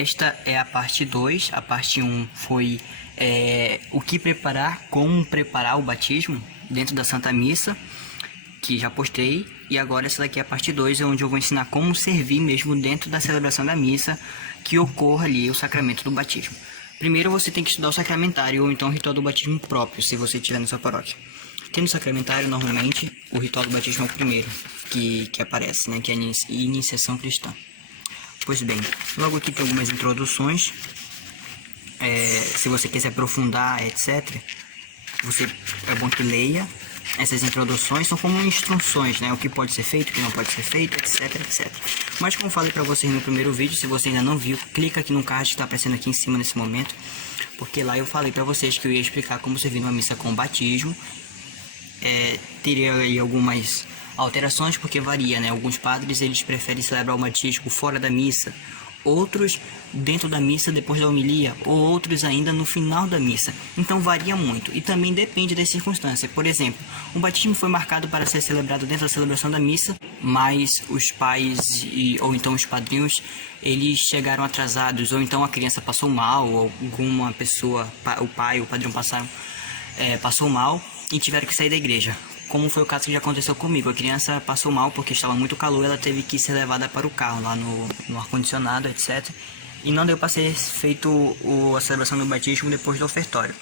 esta é a parte 2. A parte 1 foi o que preparar, como preparar o batismo dentro da Santa Missa, que já postei. E agora essa daqui é a parte 2, onde eu vou ensinar como servir mesmo dentro da celebração da missa, que ocorra ali o sacramento do batismo. Primeiro você tem que estudar o sacramentário, ou então o ritual do batismo próprio, se você tiver na sua paróquia. Tendo o sacramentário, normalmente, o ritual do batismo é o primeiro que aparece, né? Que é a iniciação cristã. Pois bem, logo aqui tem algumas introduções. Se você quiser aprofundar, etc., é bom que leia. Essas introduções são como instruções, né? O que pode ser feito, o que não pode ser feito, etc, etc. Mas como falei para vocês no primeiro vídeo, se você ainda não viu, clica aqui no card que está aparecendo aqui em cima nesse momento, porque lá eu falei para vocês que eu ia explicar como servir uma missa com batismo. Teria aí algumas alterações, porque varia, né? Alguns padres eles preferem celebrar o batismo fora da missa, outros dentro da missa depois da homilia, ou outros ainda no final da missa. Então varia muito e também depende das circunstâncias. Por exemplo, o batismo foi marcado para ser celebrado dentro da celebração da missa, mas os pais ou então os padrinhos eles chegaram atrasados, ou então a criança passou mal, ou alguma pessoa, o pai ou o padrinho passou mal e tiveram que sair da igreja. Como foi o caso que já aconteceu comigo. A criança passou mal porque estava muito calor, ela teve que ser levada para o carro, lá no ar-condicionado, etc. E não deu para ser feito a celebração do batismo depois do ofertório.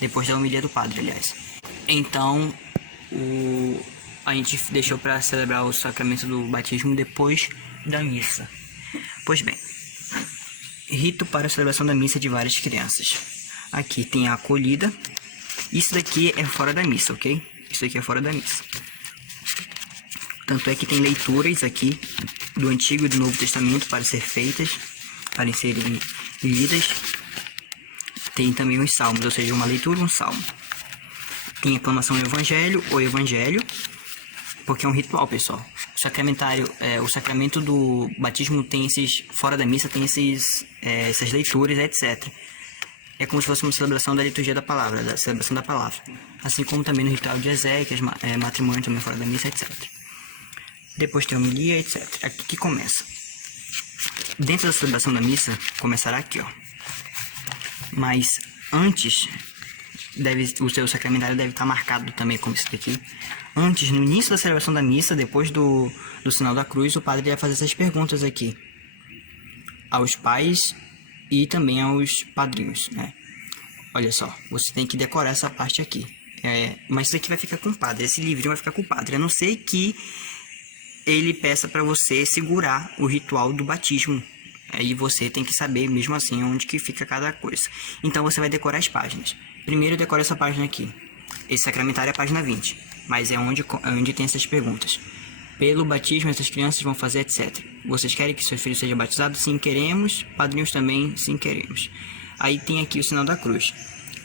Depois da homilia do padre, aliás. Então, a gente deixou para celebrar o sacramento do batismo depois da missa. Pois bem, rito para a celebração da missa de várias crianças. Aqui tem a acolhida. Isso daqui é fora da missa, ok? Isso aqui é fora da missa. Tanto é que tem leituras aqui do Antigo e do Novo Testamento para serem feitas, para serem lidas. Tem também os salmos, ou seja, uma leitura e um salmo. Tem aclamação do Evangelho, ou Evangelho, porque é um ritual, pessoal. O sacramentário, o sacramento do batismo tem esses, fora da missa tem essas leituras, etc. É como se fosse uma celebração da liturgia da palavra, da celebração da palavra. Assim como também no ritual de Ezequias, matrimônio também fora da missa, etc. Depois tem a homilia, etc. Aqui que começa. Dentro da celebração da missa, começará aqui, ó. Mas antes, o seu sacramentário deve estar marcado também como isso daqui. Antes, no início da celebração da missa, depois do sinal da cruz, o padre vai fazer essas perguntas aqui. Aos pais e também aos padrinhos, né? Olha só, você tem que decorar essa parte aqui. Mas isso aqui vai ficar com o padre, esse livrinho vai ficar com o padre, a não ser que ele peça para você segurar o ritual do batismo. Aí você tem que saber mesmo assim onde que fica cada coisa. Então você vai decorar as páginas. Primeiro decora essa página aqui. Esse sacramentário é a página 20, mas é onde tem essas perguntas. Pelo batismo, essas crianças vão fazer, etc. Vocês querem que seu filho seja batizado? Sim, queremos. Padrinhos também, sim, queremos. Aí tem aqui o sinal da cruz.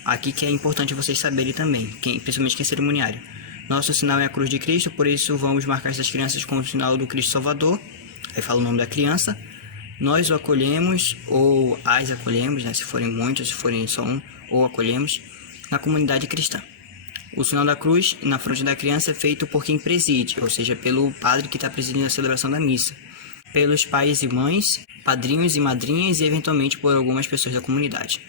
Aqui que é importante vocês saberem também, principalmente quem é cerimoniário. Nosso sinal é a cruz de Cristo, por isso vamos marcar essas crianças com o sinal do Cristo Salvador. Aí fala o nome da criança. Nós o acolhemos, ou as acolhemos, né? Se forem muitos, se forem só um, ou acolhemos, na comunidade cristã. O sinal da cruz na fronte da criança é feito por quem preside, ou seja, pelo padre que está presidindo a celebração da missa, pelos pais e mães, padrinhos e madrinhas e eventualmente por algumas pessoas da comunidade.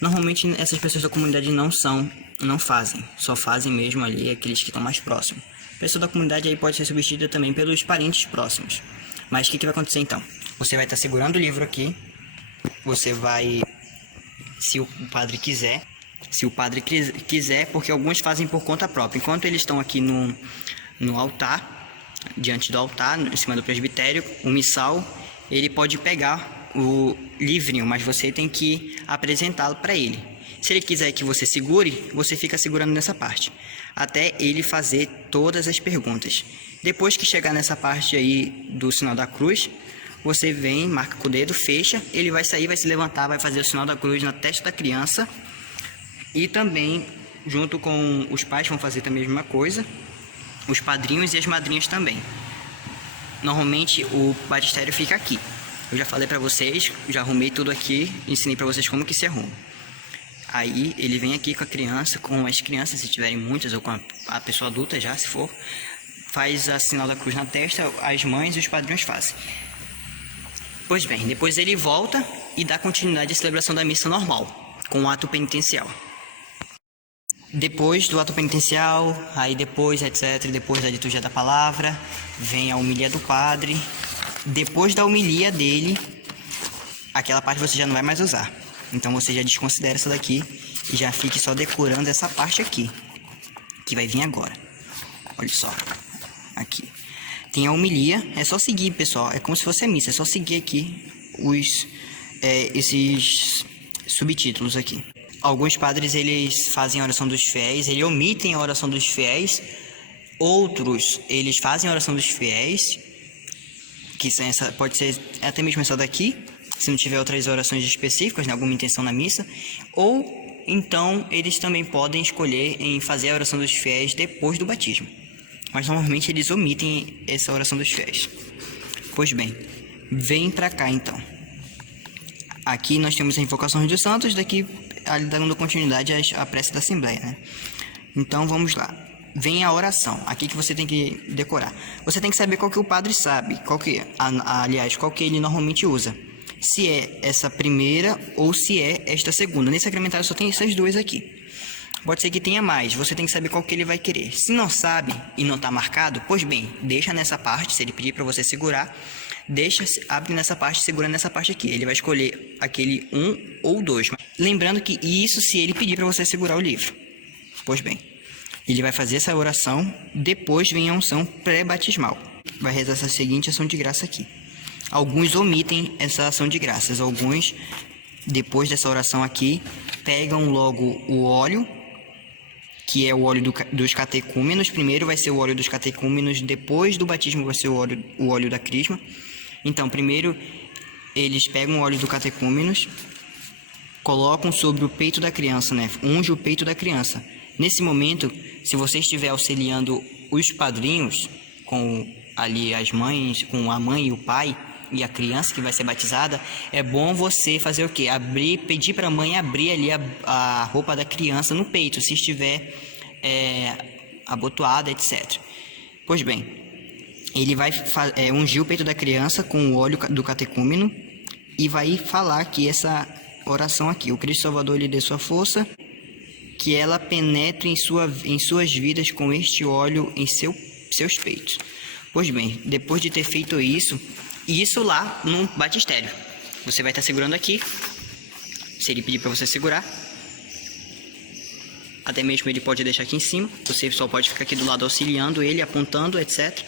Normalmente essas pessoas da comunidade não fazem, só fazem mesmo ali aqueles que estão mais próximos. A pessoa da comunidade aí pode ser substituída também pelos parentes próximos. Mas o que vai acontecer então? Você vai estar segurando o livro aqui, você vai, se o padre quiser, porque alguns fazem por conta própria. Enquanto eles estão aqui no altar, diante do altar, em cima do presbitério, o missal, ele pode pegar o livrinho, mas você tem que apresentá-lo para ele. Se ele quiser que você segure, você fica segurando nessa parte, até ele fazer todas as perguntas. Depois que chegar nessa parte aí do sinal da cruz, você vem, marca com o dedo, fecha, ele vai sair, vai se levantar, vai fazer o sinal da cruz na testa da criança. E também, junto com os pais, vão fazer também a mesma coisa, os padrinhos e as madrinhas também. Normalmente o batistério fica aqui. Eu já falei pra vocês, já arrumei tudo aqui, ensinei pra vocês como que se arruma. Aí ele vem aqui com a criança, com as crianças, se tiverem muitas, ou com a pessoa adulta já, se for, faz a sinal da cruz na testa, as mães e os padrinhos fazem. Pois bem, depois ele volta e dá continuidade à celebração da missa normal, com o ato penitencial. Depois do ato penitencial, aí depois, etc., depois da liturgia da palavra, vem a homilia do padre. Depois da homilia dele, aquela parte você já não vai mais usar. Então você já desconsidera essa daqui e já fique só decorando essa parte aqui, que vai vir agora. Olha só, aqui. Tem a homilia, é só seguir, pessoal, é como se fosse a missa, é só seguir aqui esses subtítulos aqui. Alguns padres, eles fazem a oração dos fiéis, eles omitem a oração dos fiéis. Outros, eles fazem a oração dos fiéis, que pode ser até mesmo essa daqui, se não tiver outras orações específicas, né, alguma intenção na missa. Ou, então, eles também podem escolher em fazer a oração dos fiéis depois do batismo. Mas, normalmente, eles omitem essa oração dos fiéis. Pois bem, vem pra cá, então. Aqui nós temos a invocação dos santos, daqui dando continuidade à prece da Assembleia, né? Então, vamos lá. Vem a oração, aqui que você tem que decorar. Você tem que saber qual que o padre sabe, qual que ele normalmente usa. Se é essa primeira ou se é esta segunda. Nesse sacramentário só tem essas duas aqui. Pode ser que tenha mais, você tem que saber qual que ele vai querer. Se não sabe e não está marcado, pois bem, deixa nessa parte, se ele pedir para você segurar, abre nessa parte, segura nessa parte aqui. Ele vai escolher aquele 1 ou 2. Lembrando que isso se ele pedir para você segurar o livro. Pois bem, ele vai fazer essa oração, depois vem a unção pré-batismal. Vai rezar essa seguinte ação de graça aqui. Alguns omitem essa ação de graças, alguns, depois dessa oração aqui, pegam logo o óleo, que é o óleo dos catecúmenos. Primeiro vai ser o óleo dos catecúmenos, depois do batismo vai ser o óleo da crisma. Então, primeiro eles pegam o óleo do catecúmenos, colocam sobre o peito da criança, né? Unge o peito da criança. Nesse momento, se você estiver auxiliando os padrinhos, com ali as mães, com a mãe e o pai, e a criança que vai ser batizada, é bom você fazer o quê? Pedir para a mãe abrir ali a roupa da criança no peito, se estiver abotoada, etc. Pois bem, ele vai ungir o peito da criança com o óleo do catecúmeno e vai falar aqui essa oração aqui. O Cristo Salvador lhe dê sua força, que ela penetre em suas vidas com este óleo em seus peitos. Pois bem, depois de ter feito isso lá no batistério, você vai estar segurando aqui, se ele pedir para você segurar, até mesmo ele pode deixar aqui em cima, você só pode ficar aqui do lado auxiliando ele, apontando, etc.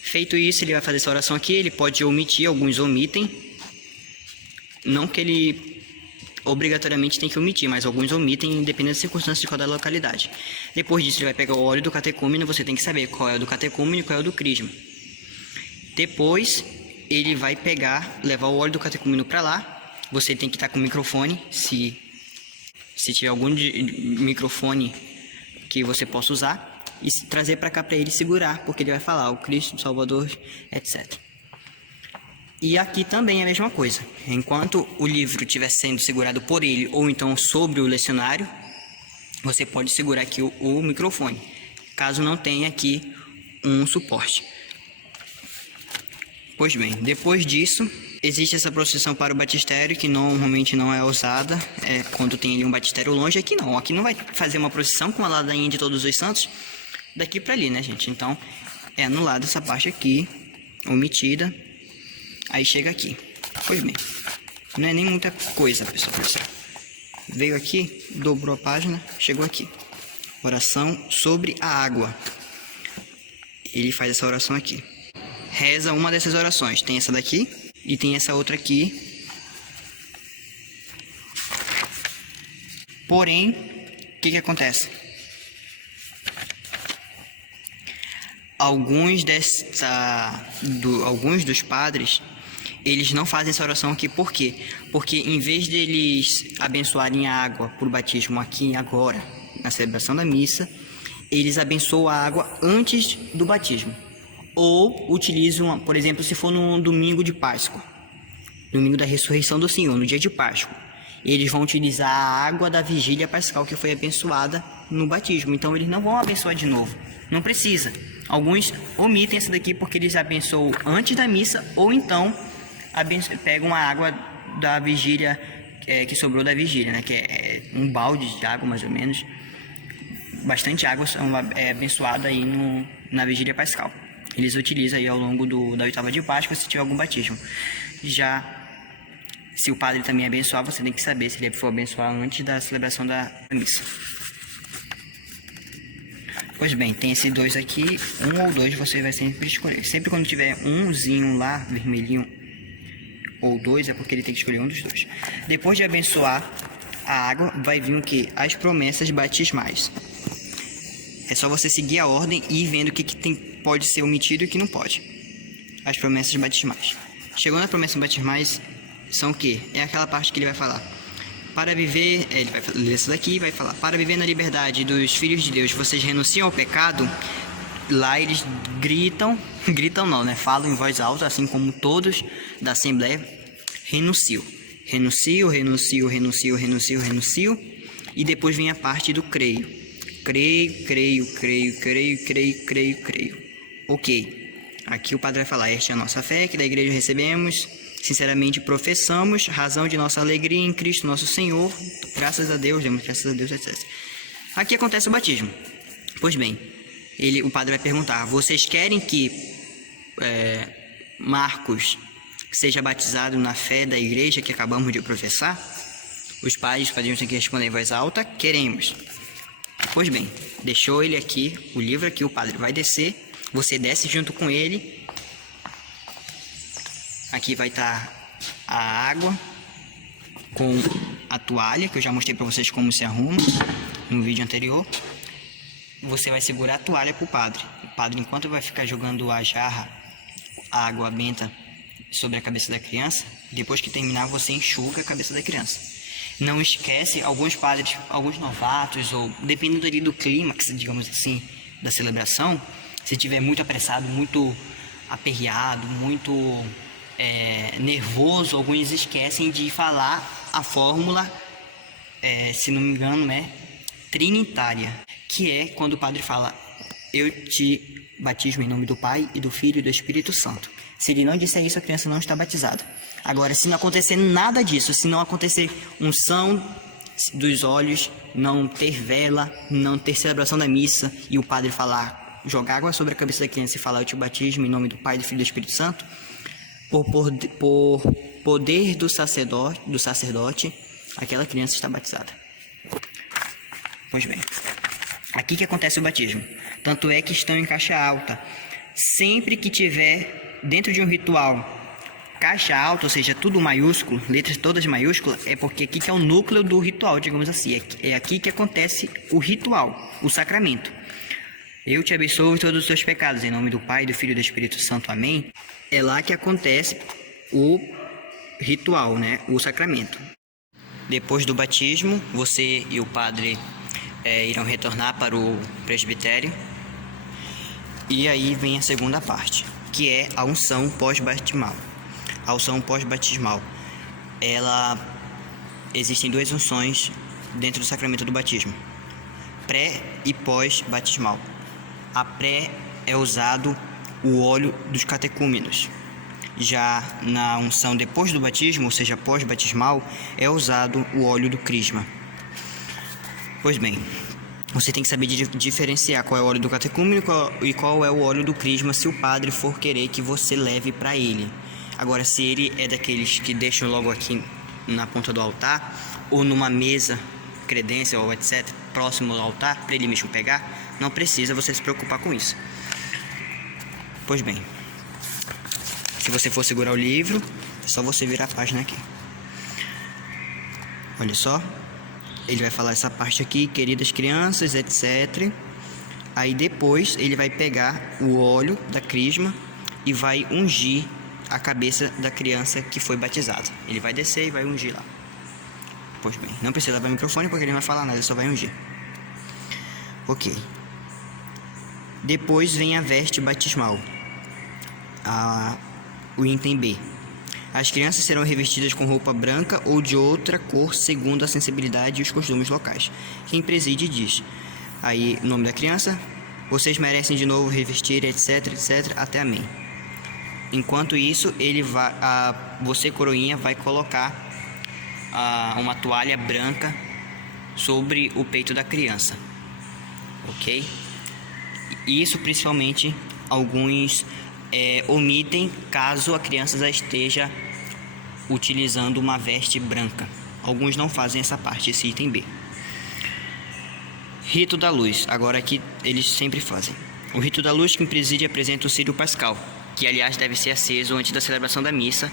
Feito isso, ele vai fazer essa oração aqui, ele pode omitir, alguns omitem, não que ele obrigatoriamente tem que omitir, mas alguns omitem, dependendo das circunstâncias de cada localidade. Depois disso, ele vai pegar o óleo do catecúmeno, você tem que saber qual é o do catecúmeno e qual é o do crisma. Depois, ele vai levar o óleo do catecúmeno para lá. Você tem que estar com o microfone, se tiver algum microfone que você possa usar, e trazer para cá para ele segurar, porque ele vai falar o Cristo, o Salvador, etc. E aqui também é a mesma coisa. Enquanto o livro estiver sendo segurado por ele, ou então sobre o lecionário, você pode segurar aqui o microfone, caso não tenha aqui um suporte. Pois bem, depois disso, existe essa procissão para o batistério, que normalmente não é usada quando tem ali um batistério longe. Aqui não vai fazer uma procissão com a ladainha de todos os santos daqui para ali, né, gente? Então, é anulada essa parte aqui, omitida, aí chega aqui. Pois bem, não é nem muita coisa, pessoal. Veio aqui, dobrou a página, chegou aqui. Oração sobre a água. Ele faz essa oração aqui. Reza uma dessas orações. Tem essa daqui e tem essa outra aqui. Porém, o que acontece? Alguns dos padres, eles não fazem essa oração aqui. Por quê? Porque em vez deles abençoarem a água por batismo aqui e agora, na celebração da missa, eles abençoam a água antes do batismo. Ou utilizam, por exemplo, se for no domingo de Páscoa, domingo da ressurreição do Senhor, no dia de Páscoa, eles vão utilizar a água da vigília pascal que foi abençoada no batismo. Então eles não vão abençoar de novo, não precisa. Alguns omitem essa daqui porque eles abençoam antes da missa, ou então pega uma água da vigília, que sobrou da vigília, né? Que é um balde de água, mais ou menos. Bastante água é abençoada aí na vigília pascal. Eles utilizam aí ao longo da oitava de Páscoa se tiver algum batismo. Já se o padre também abençoar, você tem que saber se ele for abençoar antes da celebração da missa. Pois bem, tem esses dois aqui, um ou dois você vai sempre escolher. Sempre quando tiver umzinho lá, vermelhinho, ou dois, é porque ele tem que escolher um dos dois. Depois de abençoar a água, vai vir o que? As promessas batismais. É só você seguir a ordem e ir vendo o que pode ser omitido e o que não pode. As promessas batismais. Chegou nas promessas batismais, são o que? É aquela parte que ele vai falar. Para viver, ele vai ler isso daqui e vai falar. Para viver na liberdade dos filhos de Deus, vocês renunciam ao pecado. Lá eles gritam não, né? Falam em voz alta, assim como todos da Assembleia. Renuncio. E depois vem a parte do creio. Creio. Ok. Aqui o padre vai falar, esta é a nossa fé, que da igreja recebemos, sinceramente professamos, razão de nossa alegria em Cristo nosso Senhor, graças a Deus, demos graças a Deus, etc. Aqui acontece o batismo. Pois bem, o padre vai perguntar, vocês querem que Marcos seja batizado na fé da igreja que acabamos de professar? Os padrinhos têm que responder em voz alta, queremos. Pois bem, deixou ele aqui, o livro aqui, o padre vai descer, você desce junto com ele. Aqui vai estar a água com a toalha, que eu já mostrei para vocês como se arruma no vídeo anterior. Você vai segurar a toalha para o padre. O padre, enquanto vai ficar jogando a jarra, a água benta sobre a cabeça da criança, depois que terminar você enxuga a cabeça da criança. Não esquece, alguns padres, alguns novatos, ou dependendo ali do clímax, digamos assim, da celebração, se tiver muito apressado, muito aperreado, muito nervoso, alguns esquecem de falar a fórmula, se não me engano, trinitária, que é quando o padre fala, eu te batismo em nome do Pai, e do Filho e do Espírito Santo. Se ele não disser isso, a criança não está batizada. Agora, se não acontecer nada disso, se não acontecer unção dos olhos, não ter vela, não ter celebração da missa, e o padre falar, jogar água sobre a cabeça da criança e falar, eu te batismo em nome do Pai, do Filho e do Espírito Santo, por poder do sacerdote, aquela criança está batizada. Pois bem, aqui que acontece o batismo. Tanto é que estão em caixa alta. Sempre que tiver dentro de um ritual caixa alta, ou seja, tudo maiúsculo, letras todas maiúsculas, é porque aqui que é o núcleo do ritual, digamos assim. É aqui que acontece o ritual, o sacramento. Eu te abençoo todos os seus pecados, em nome do Pai, do Filho e do Espírito Santo. Amém. É lá que acontece o ritual, né? O sacramento. Depois do batismo, você e o padre irão retornar para o presbitério. E aí vem a segunda parte, que é a unção pós-batismal. A unção pós-batismal, existem duas unções dentro do sacramento do batismo, pré e pós-batismal. A pré é usado o óleo dos catecúmenos. Já na unção depois do batismo, ou seja, pós-batismal, é usado o óleo do crisma. Pois bem, você tem que saber diferenciar qual é o óleo do catecúmeno e qual é o óleo do crisma, se o padre for querer que você leve para ele. Agora, se ele é daqueles que deixam logo aqui na ponta do altar, ou numa mesa, credência ou etc., próximo ao altar, para ele mesmo pegar, não precisa você se preocupar com isso. Pois bem, se você for segurar o livro, é só você virar a página aqui. Olha só, ele vai falar essa parte aqui, queridas crianças, etc. Aí depois ele vai pegar o óleo da crisma e vai ungir a cabeça da criança que foi batizada. Ele vai descer e vai ungir lá. Pois bem, não precisa levar o microfone porque ele não vai falar nada, ele só vai ungir. Ok. Depois vem a veste batismal, o item B. As crianças serão revestidas com roupa branca ou de outra cor, segundo a sensibilidade e os costumes locais. Quem preside diz, aí o nome da criança, vocês merecem de novo revestir, etc, etc, até amém. Enquanto isso, você, coroinha, vai colocar uma toalha branca sobre o peito da criança, ok? Isso principalmente alguns omitem caso a criança já esteja utilizando uma veste branca. Alguns não fazem essa parte, esse item B. Rito da luz, agora aqui eles sempre fazem. O rito da luz, quem preside apresenta o círio pascal, que aliás deve ser aceso antes da celebração da missa,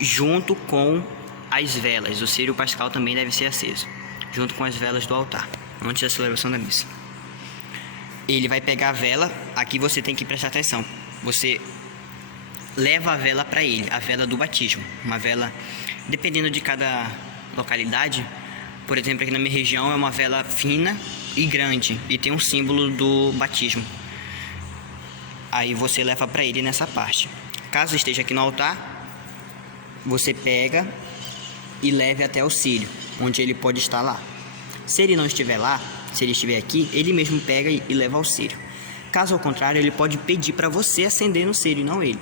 junto com as velas. O círio pascal também deve ser aceso, junto com as velas do altar, antes da celebração da missa. Ele vai pegar a vela, aqui você tem que prestar atenção. Você leva a vela para ele, a vela do batismo. Uma vela, dependendo de cada localidade, por exemplo, aqui na minha região é uma vela fina e grande e tem um símbolo do batismo. Aí você leva para ele nessa parte. Caso esteja aqui no altar, você pega e leve até o círio, onde ele pode estar lá. Se ele não estiver lá, se ele estiver aqui, ele mesmo pega e leva ao círio. Caso ao contrário, ele pode pedir para você acender no círio, não ele.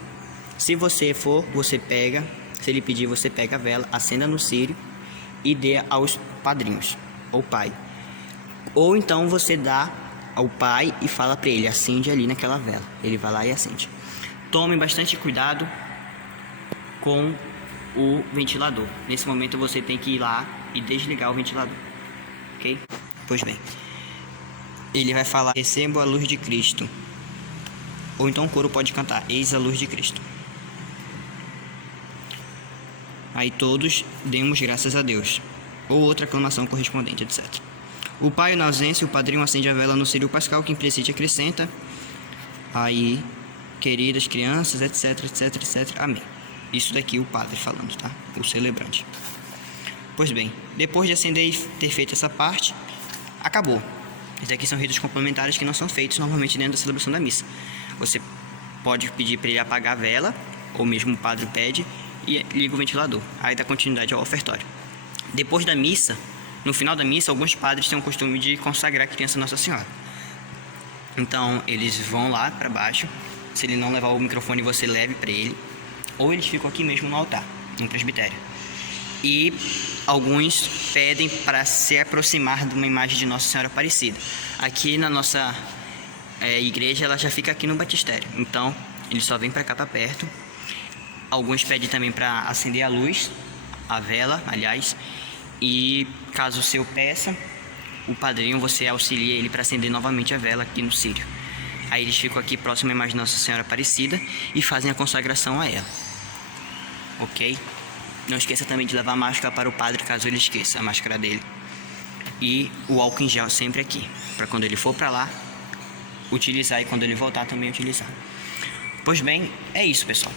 Se você for, você pega. Se ele pedir, você pega a vela, acenda no círio e dê aos padrinhos ou pai. Ou então você dá ao pai e fala para ele, acende ali naquela vela. Ele vai lá e acende. Tome bastante cuidado com o ventilador. Nesse momento você tem que ir lá e desligar o ventilador, ok? Pois bem, ele vai falar, recebo a luz de Cristo. Ou então o coro pode cantar, eis a luz de Cristo. Aí todos demos graças a Deus. Ou outra aclamação correspondente, etc. O pai na ausência, o padrinho acende a vela no círio pascal, quem preside acrescenta. Aí, queridas crianças, etc, etc, etc. Amém. Isso daqui o padre falando, tá? O celebrante. Pois bem, depois de acender e ter feito essa parte, acabou. Esses aqui são ritos complementares que não são feitos normalmente dentro da celebração da missa. Você pode pedir para ele apagar a vela, ou mesmo o padre pede, e liga o ventilador. Aí dá continuidade ao ofertório. Depois da missa, no final da missa, alguns padres têm o costume de consagrar a criança Nossa Senhora. Então, eles vão lá para baixo. Se ele não levar o microfone, você leve para ele. Ou eles ficam aqui mesmo no altar, no presbitério. E alguns pedem para se aproximar de uma imagem de Nossa Senhora Aparecida. Aqui na nossa igreja, ela já fica aqui no batistério. Então, eles só vêm para cá, para perto. Alguns pedem também para acender a luz, a vela, aliás. E caso o seu peça, o padrinho, você auxilia ele para acender novamente a vela aqui no círio. Aí eles ficam aqui próximo à imagem de Nossa Senhora Aparecida e fazem a consagração a ela. Ok? Não esqueça também de levar a máscara para o padre, caso ele esqueça a máscara dele. E o álcool em gel sempre aqui, para quando ele for para lá, utilizar, e quando ele voltar também utilizar. Pois bem, é isso, pessoal.